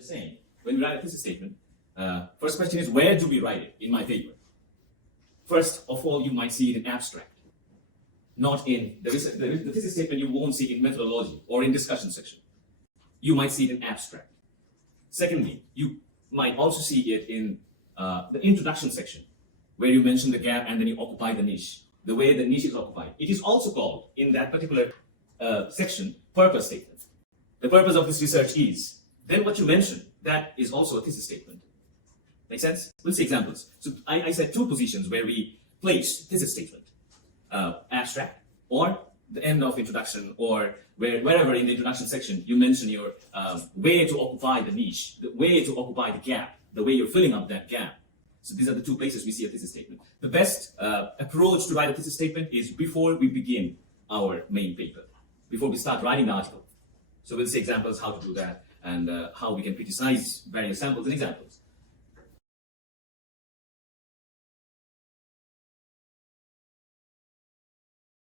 just saying, when we write a thesis statement, first question is, where do we write it in my paper? First of all, you might see it in abstract. Not in the thesis statement, you won't see it in methodology or in discussion section. You might see it in abstract. Secondly, you might also see it in the introduction section, where you mention the gap and then you occupy the niche, the way the niche is occupied. It is also called, in that particular section, purpose statement. The purpose of this research is, then what you mention, that is also a thesis statement. Make sense? We'll see examples. So I said two positions where we place thesis statement. Abstract, or the end of introduction, or wherever in the introduction section you mention your way to occupy the niche, the way to occupy the gap, the way you're filling up that gap. So these are the two places we see a thesis statement. The best approach to write a thesis statement is before we begin our main paper, before we start writing the article. So we'll see examples how to do that and how we can criticize various samples and examples.